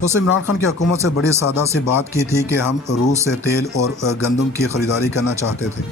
تو عمران خان کی حکومت سے بڑی سادہ سی بات کی تھی کہ ہم روس سے تیل اور گندم کی خریداری کرنا چاہتے تھے،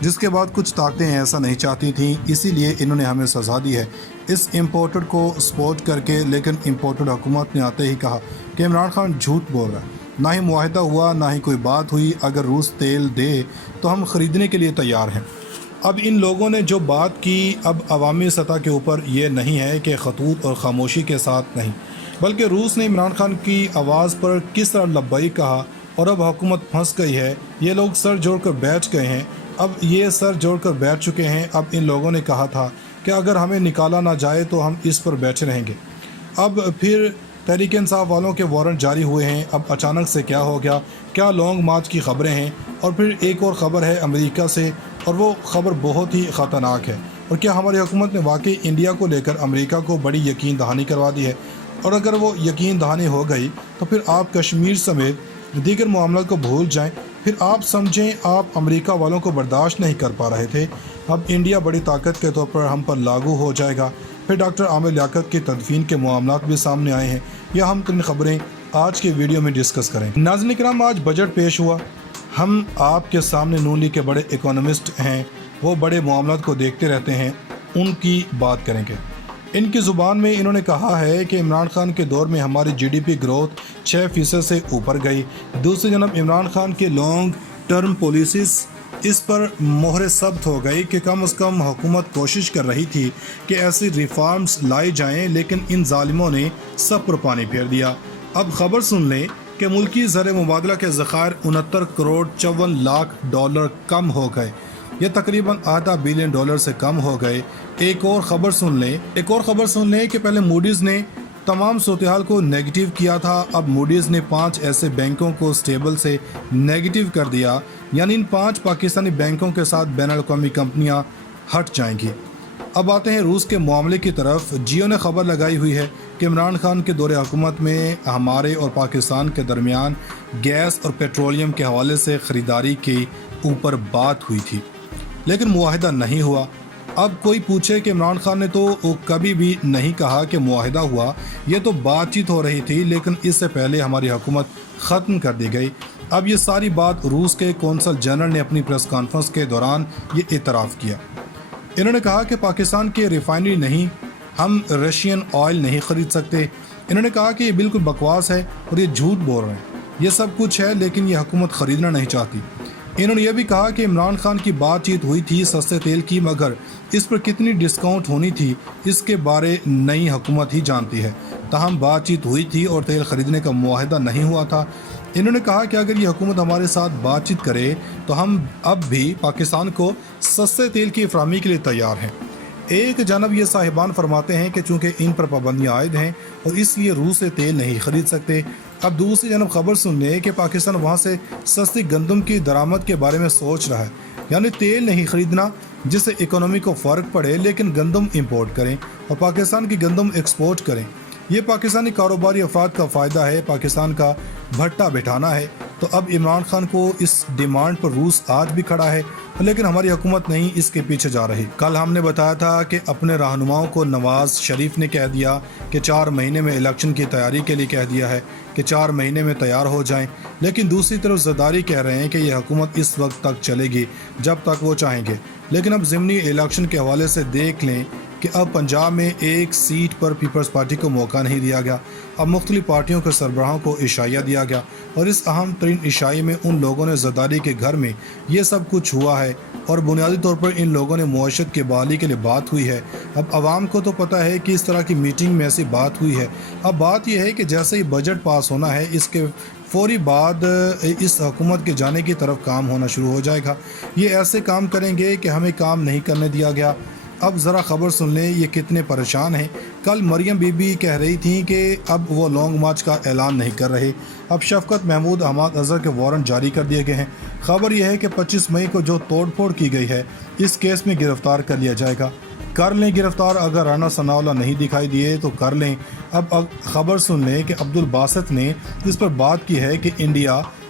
جس کے بعد کچھ طاقتیں ایسا نہیں چاہتی تھیں، اسی لیے انہوں نے ہمیں سزا دی ہے اس امپورٹڈ کو سپورٹ کر کے۔ لیکن امپورٹڈ حکومت نے آتے ہی کہا کہ عمران خان جھوٹ بول رہا ہے، نہ ہی معاہدہ ہوا نہ ہی کوئی بات ہوئی، اگر روس تیل دے تو ہم خریدنے کے لیے تیار ہیں۔ اب ان لوگوں نے جو بات کی، اب عوامی سطح کے اوپر یہ نہیں ہے کہ خطوط اور خاموشی کے ساتھ نہیں، بلکہ روس نے عمران خان کی آواز پر کس طرح لبیک کہا، اور اب حکومت پھنس گئی ہے۔ یہ لوگ سر جوڑ کر بیٹھ گئے ہیں، اب یہ سر جوڑ کر بیٹھ چکے ہیں۔ اب ان لوگوں نے کہا تھا کہ اگر ہمیں نکالا نہ جائے تو ہم اس پر بیٹھے رہیں گے۔ اب پھر تحریک انصاف والوں کے وارنٹ جاری ہوئے ہیں، اب اچانک سے کیا ہو گیا؟ کیا لانگ مارچ کی خبریں ہیں؟ اور پھر ایک اور خبر ہے امریکہ سے، اور وہ خبر بہت ہی خطرناک ہے۔ اور کیا ہماری حکومت نے واقعی انڈیا کو لے کر امریکہ کو بڑی یقین دہانی کروا دی ہے؟ اور اگر وہ یقین دہانی ہو گئی تو پھر آپ کشمیر سمیت دیگر معاملات کو بھول جائیں، پھر آپ سمجھیں آپ امریکہ والوں کو برداشت نہیں کر پا رہے تھے، اب انڈیا بڑی طاقت کے طور پر ہم پر لاگو ہو جائے گا۔ پھر ڈاکٹر عامر لیاقت کی تدفین کے معاملات بھی سامنے آئے ہیں۔ یہ ہم تین خبریں آج کے ویڈیو میں ڈسکس کریں۔ ناظرین کرام، آج بجٹ پیش ہوا۔ ہم آپ کے سامنے نون لیگ کے بڑے اکانومسٹ ہیں، وہ بڑے معاملات کو دیکھتے رہتے ہیں، ان کی بات کریں گے۔ ان کی زبان میں انہوں نے کہا ہے کہ عمران خان کے دور میں ہماری جی ڈی پی گروتھ 6% سے اوپر گئی۔ دوسری جانب عمران خان کی لانگ ٹرم پالیسیز اس پر مہر ثبت ہو گئی کہ کم از کم حکومت کوشش کر رہی تھی کہ ایسی ریفارمز لائی جائیں، لیکن ان ظالموں نے سب پر پانی پھیر دیا۔ اب خبر سن لیں کہ ملکی زر مبادلہ کے ذخائر 69 کروڑ 54 لاکھ ڈالر کم ہو گئے، یہ تقریباً آدھا بلین ڈالر سے کم ہو گئے۔ ایک اور خبر سن لیں کہ پہلے موڈیز نے تمام صورتحال کو نیگیٹو کیا تھا، اب موڈیز نے 5 ایسے بینکوں کو سٹیبل سے نیگیٹو کر دیا، یعنی ان 5 پاکستانی بینکوں کے ساتھ بین الاقوامی کمپنیاں ہٹ جائیں گی۔ اب آتے ہیں روس کے معاملے کی طرف۔ جیو نے خبر لگائی ہوئی ہے کہ عمران خان کے دور حکومت میں ہمارے اور پاکستان کے درمیان گیس اور پیٹرولیم کے حوالے سے خریداری کے اوپر بات ہوئی تھی، لیکن معاہدہ نہیں ہوا۔ اب کوئی پوچھے کہ عمران خان نے تو کبھی بھی نہیں کہا کہ معاہدہ ہوا، یہ تو بات چیت ہو رہی تھی، لیکن اس سے پہلے ہماری حکومت ختم کر دی گئی۔ اب یہ ساری بات روس کے قونصل جنرل نے اپنی پریس کانفرنس کے دوران یہ اعتراف کیا۔ انہوں نے کہا کہ پاکستان کی ریفائنری نہیں، ہم رشین آئل نہیں خرید سکتے۔ انہوں نے کہا کہ یہ بالکل بکواس ہے اور یہ جھوٹ بول رہے ہیں، یہ سب کچھ ہے لیکن یہ حکومت خریدنا نہیں چاہتی۔ انہوں نے یہ بھی کہا کہ عمران خان کی بات چیت ہوئی تھی سستے تیل کی، مگر اس پر کتنی ڈسکاؤنٹ ہونی تھی اس کے بارے نئی حکومت ہی جانتی ہے، تاہم بات چیت ہوئی تھی اور تیل خریدنے کا معاہدہ نہیں ہوا تھا۔ انہوں نے کہا کہ اگر یہ حکومت ہمارے ساتھ بات چیت کرے تو ہم اب بھی پاکستان کو سستے تیل کی فراہمی کے لیے تیار ہیں۔ ایک جانب یہ صاحبان فرماتے ہیں کہ چونکہ ان پر پابندیاں عائد ہیں اور اس لیے روس سے تیل نہیں خرید سکتے۔ اب دوسری جانب خبر سن لیں کہ پاکستان وہاں سے سستی گندم کی درآمد کے بارے میں سوچ رہا ہے، یعنی تیل نہیں خریدنا جس سے اکانومی کو فرق پڑے، لیکن گندم امپورٹ کریں اور پاکستان کی گندم ایکسپورٹ کریں۔ یہ پاکستانی کاروباری افراد کا فائدہ ہے، پاکستان کا بھٹا بٹھانا ہے۔ تو اب عمران خان کو اس ڈیمانڈ پر روس آج بھی کھڑا ہے، لیکن ہماری حکومت نہیں اس کے پیچھے جا رہی۔ کل ہم نے بتایا تھا کہ اپنے رہنماؤں کو نواز شریف نے کہہ دیا کہ 4 مہینے میں الیکشن کی تیاری کے لیے کہہ دیا ہے کہ 4 مہینے میں تیار ہو جائیں، لیکن دوسری طرف زرداری کہہ رہے ہیں کہ یہ حکومت اس وقت تک چلے گی جب تک وہ چاہیں گے۔ لیکن اب ضمنی الیکشن کے حوالے سے دیکھ لیں کہ اب پنجاب میں ایک سیٹ پر پیپلز پارٹی کو موقع نہیں دیا گیا، اب مختلف پارٹیوں کے سربراہوں کو عشائیہ دیا گیا، اور اس اہم ترین عشائی میں ان لوگوں نے زرداری کے گھر میں یہ سب کچھ ہوا ہے، اور بنیادی طور پر ان لوگوں نے معیشت کی بحالی کے لیے بات ہوئی ہے۔ اب عوام کو تو پتہ ہے کہ اس طرح کی میٹنگ میں ایسی بات ہوئی ہے۔ اب بات یہ ہے کہ جیسے ہی بجٹ پاس ہونا ہے، اس کے فوری بعد اس حکومت کے جانے کی طرف کام ہونا شروع ہو جائے گا۔ یہ ایسے کام کریں گے کہ ہمیں کام نہیں کرنے دیا گیا۔ اب ذرا خبر سن لیں یہ کتنے پریشان ہیں۔ کل مریم بی بی کہہ رہی تھیں کہ اب وہ لانگ مارچ کا اعلان نہیں کر رہے، اب شفقت محمود حماد اظہر کے وارنٹ جاری کر دیے گئے ہیں۔ خبر یہ ہے کہ 25 مئی کو جو توڑ پھوڑ کی گئی ہے اس کیس میں گرفتار کر لیا جائے گا۔ کر لیں گرفتار، اگر رانا ثناء اللہ نہیں دکھائی دیے تو کر لیں۔ اب خبر سن لیں کہ عبد الباسط نے اس پر بات کی ہے کہ انڈیا